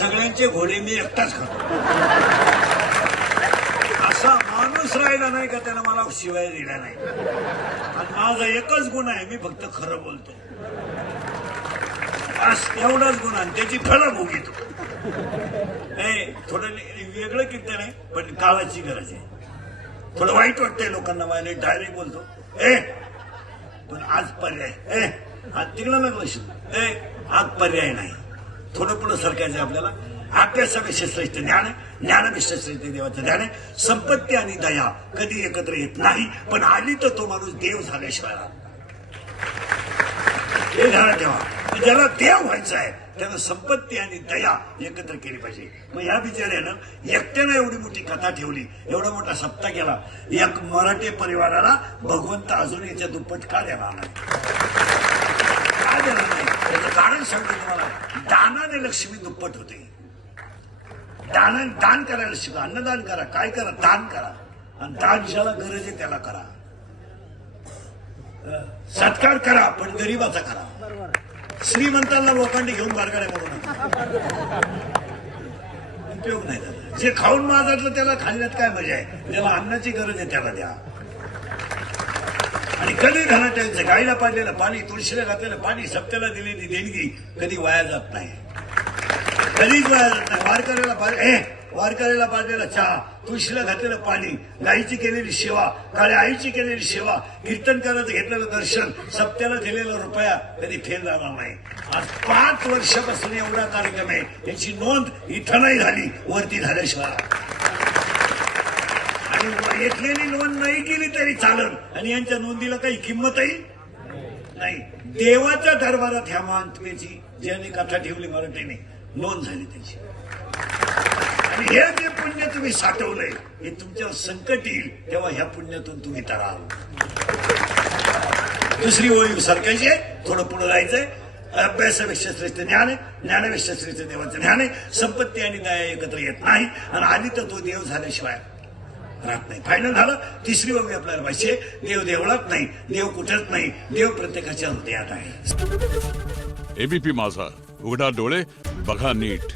सगळ्यांचे घोडे मी एकटाच खातो. असा माणूस राहिला नाही का त्यानं मला शिवाय दिला नाही. आणि माझा एकच गुण आहे, मी फक्त खरं बोलतो. बस एवढाच गुण आहे, त्याची फळं भोगीतो. थोडं वेगळं कीर्तन आहे, पण काळाची गरज आहे. थोडं वाईट वाटतंय लोकांना, वायले डायरेक्ट बोलतो. पण आज पर्याय आज तिकडं लागलं. आज पर्याय नाही. थोडं पुढं सरकायचं आपल्याला. अभ्यासापेक्षा श्रेष्ठ ज्ञान आहे, ज्ञानापेक्षा श्रेष्ठ देवाचं ध्यान आहे. संपत्ती आणि दया कधी एकत्र येत नाही, पण आली तर तो माणूस देव झाल्याशिवाय हे ध्यानात ठेवा. ज्याला देव व्हायचं आहे त्यानं संपत्ती आणि दया एकत्र केली पाहिजे. मग या बिचाऱ्यानं एकट्यानं एवढी मोठी कथा ठेवली, एवढा मोठा सप्ताह केला. एक मराठी परिवाराला भगवंत अजून याच्या दुप्पट का देणार नाही? का देणार नाही? त्याचं कारण सांगतो तुम्हाला. दानाने लक्ष्मी दुप्पट होते. दान करायला शिका. अन्नदान करा, काय करा, दान करा. आणि दान ज्याला गरज आहे त्याला करा. सत्कार करा, पण गरीबाचा करा. श्रीमंतांना लोकांनी घेऊन बारगाड्या म्हणू नका, उपयोग नाही त्याचा. जे खाऊन माझातलं त्याला खाल्ल्यात काय मजा आहे? ज्याला अन्नाची गरज आहे त्याला द्या. आणि कधी घरात ठेवायचं. गाईला पाजलेलं पाणी, तुळशीला घातलेलं पाणी, सप्त्याला दिलेली देणगी कधी वाया जात नाही. कधीच वाया जात नाही. वारकऱ्याला पाजलेला चहा, तुळशीला घातलेलं पाणी, गाईची केलेली सेवा, काळ्या आईची केलेली सेवा, कीर्तन करत घेतलेलं दर्शन, सप्त्याला दिलेला रुपया कधी फेल जाणार नाही. आज 5 वर्षापासून एवढा कार्यक्रम आहे, याची नोंद इथं नाही झाली, वरती झाल्याशिवाय. आणि घेतलेली नोंद नाही केली तरी चालत, आणि यांच्या नोंदीला काही किंमतही नाही. देवाच्या दरबारात ह्या महात्म्याची ज्याने कथा ठेवली मराठीने, नोंद झाली त्याची. आणि हे जे पुण्य तुम्ही साठवलंय, हे तुमच्यावर संकट येईल तेव्हा ह्या पुण्यातून तुम्ही तराल. दुसरी ओळी सरकायची आहे, थोडं पुढे जायचंय. अभ्यासापेक्षा श्रेष्ठ ज्ञान आहे, ज्ञानापेक्षा श्रेष्ठ देवाचं ज्ञान आहे. संपत्ती आणि दया एकत्र येत नाही, आणि आली तर तो देव झाल्याशिवाय राहत नाही. फायनल झालं. तिसरी ओळी आपल्याला पाहिजे. देव देवळात नाही, देव कुठेच नाही, देव प्रत्येकाच्या हृदयात आहे. एबीपी माझा, उघडा डोळे बघा नीट.